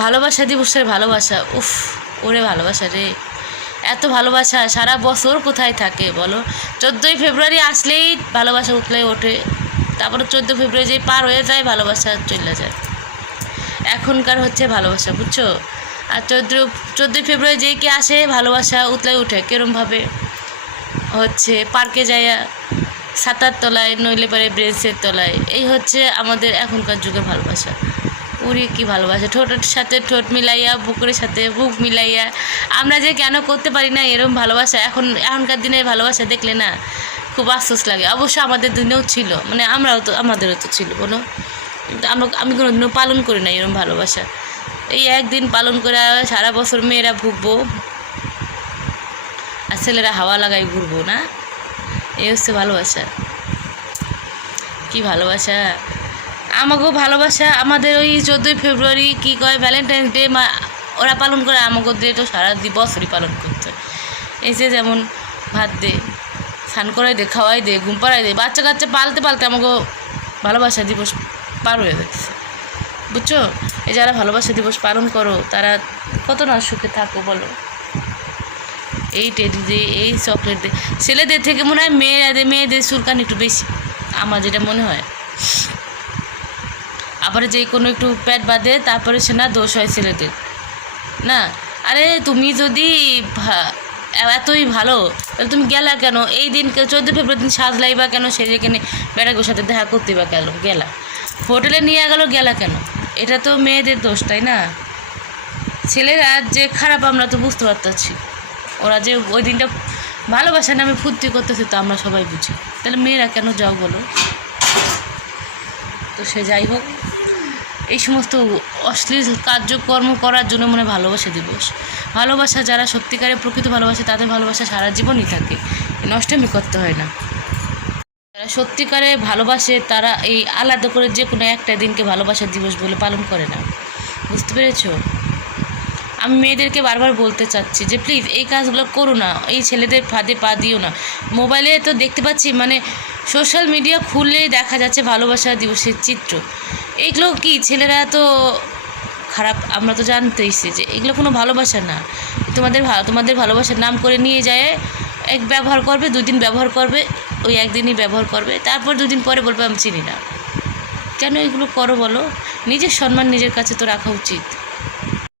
ভালোবাসা দিবসের ভালোবাসা, উফ, ওরে ভালোবাসা রে, এত ভালোবাসা সারা বছর কোথায় থাকে বলো? 14ই ফেব্রুয়ারি আসলেই ভালোবাসা উঠলে ওঠে, তারপরে 14 ফেব্রুয়ারি যেই পার হয়ে যায় ভালোবাসা চলে যায়। এখনকার হচ্ছে ভালোবাসা, বুঝছো? আর 14ই ফেব্রুয়ারি যেই কি আসে ভালোবাসা উতলাই উঠে কেরমভাবে হচ্ছে পার্কে যাইয়া ছাতার তলায়, নইলে পারে ব্রেঞ্চের তলায়, এই হচ্ছে আমাদের এখনকার যুগের ভালোবাসা। উড়ি কি ভালোবাসা, ঠোঁটের সাথে ঠোঁট মিলাইয়া, বুকের সাথে বুক মিলাইয়া, আমরা যে কেন করতে পারি না এরকম ভালোবাসা। এখনকার দিনের ভালোবাসা দেখলে না খুব আফসোস লাগে। অবশ্য আমাদের দিনেও ছিল, মানে আমাদেরও তো ছিল বলো, কিন্তু আমি কোনোদিনও পালন করি না এরকম ভালোবাসা। এই একদিন পালন করে সারা বছর মেয়েরা ভুগবো আর ছেলেরা হাওয়া লাগাই ঘুরবো না, এই হচ্ছে ভালোবাসা। কি ভালোবাসা আমাকেও ভালোবাসা। আমাদের ওই 14ই ফেব্রুয়ারি কী কয় ভ্যালেন্টাইন্স ডে ওরা পালন করে, আমাকে দিয়ে তো সারা বছরই পালন করতে হয়। এই যে যেমন ভাত দে, স্নান করাই দে, খাওয়াই দে, ঘুম পাড়াই দে, বাচ্চা কাচ্চা পালতে পালতে আমাকে ভালোবাসা দিবস পার হয়ে যাচ্ছে, বুঝছো? এই যারা ভালোবাসা দিবস পালন করো তারা কত না সুখে থাকো বলো। এই টেডি দে, এই চকলেট দে, ছেলেদের থেকে মনে হয় মেয়েদের চুলকানি একটু বেশি, আমার যেটা মনে হয়। আবার যে কোনো একটু প্যাট বাঁধে তারপরে সে না দোষ হয় ছেলেদের না। আরে তুমি যদি এতই ভালো তাহলে তুমি গেলা কেন এই দিন? 14 ফেব্রুয়ারি দিন সাজলাই বা কেন? সে যেখানে বেড়াগোর সাথে দেখা করতে বা গেলা, হোটেলে নিয়ে গেলা কেন? এটা তো মেয়েদের দোষ, তাই না? ছেলেরা যে খারাপ আমরা তো বুঝতে পারতেছি, ওরা যে ওই দিনটা ভালোবাসার নামে ফুর্তি করতেছে তো আমরা সবাই বুঝি, তাহলে মেয়েরা কেন যাও বলো? তো সে যাই হোক, এই সমস্ত অশ্লীল কার্যকর্ম করার জন্য মনে ভালোবাসা দিবস। ভালোবাসা যারা সত্যিকারে প্রকৃত ভালোবাসে তাদের ভালোবাসা সারা জীবনই থাকে, নষ্টমী করতে হয় না। যারা সত্যিকারে ভালোবাসে তারা এই আলাদা করে যে কোনো একটা দিনকে ভালোবাসার দিবস বলে পালন করে না, বুঝতে পেরেছো? আমি মেয়েদেরকে বারবার বলতে চাচ্ছি যে প্লিজ এই কাজগুলো করো না, এই ছেলেদের ফাঁদে পা দিও না। মোবাইলে তো দেখতে পাচ্ছি, মানে সোশ্যাল মিডিয়া খুললেই দেখা যাচ্ছে ভালোবাসা দিবসের চিত্র। এইগুলো কি ছেলেরা তো খারাপ, আমরা তো জানতেইছি যে এগুলো কোনো ভালোবাসা না। তোমাদের ভালোবাসার নাম করে নিয়ে যায়, এক ব্যবহার করবে, 2 দিন ব্যবহার করবে, ওই একদিনই ব্যবহার করবে, তারপর 2 দিন পরে বলবে আমি চিনি না। কেন এগুলো করো বলো? নিজের সম্মান নিজের কাছে তো রাখা উচিত।